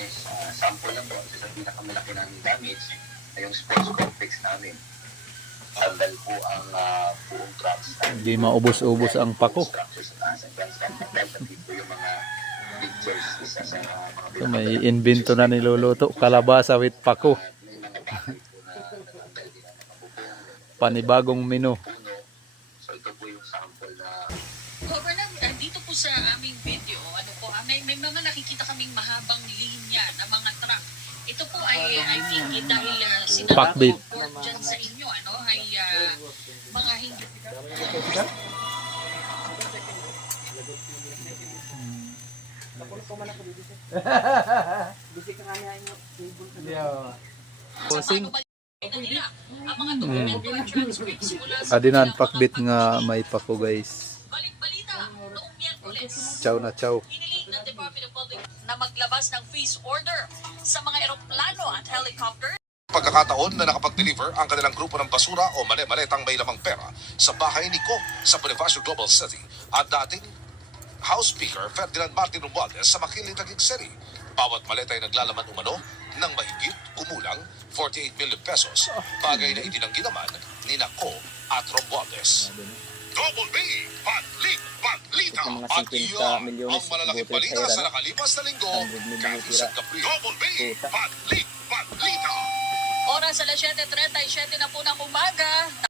Biyernes, sample lang po sa pinakamalaki ng damage ay yung sports complex namin. Tanggal po ang buong trucks. Hindi maubos-ubos ang pako. Yung mga pictures isa sa mga So, may invento na niluluto. Kalabasa with pako. Panibagong menu. So ito po yung sample na Governor, dito po sa aming video, may mga nakikita kaming mahabang linya ng mga truck. Ito po ay I think dahil Pakbit. sinabot dyan sa inyo, ay mga hindi. Posing. Nila, ang mga dokumento at transcripts mula sa Adinan pakbit nga may pako guys. balik-balita noong Miyerkules. Chow na chow. Pinilit ng Department of Public na maglabas ng freeze order sa mga eroplano at helicopter. Pagkakataon na nakapag-deliver ang kanilang grupo ng basura o mali-maletang may lamang pera sa bahay ni Ko sa Bonifacio Global City at dating House Speaker Ferdinand Martin Romualdez sa Makili, Taguig City. Bawat maleta ay naglalaman umano ng mahigit kumulang 48 million pesos, bagay na itinanggi naman ni Ko at Romualdez. Double B, Patlita, Sa mga at 50 yan milyones ang malalaking bote balita sa sa nakalipas na linggo. 100 milyon Kathy tira. Sagapri. Double B, Puta. Patlita. Oras alas 7:37 na po ng umaga.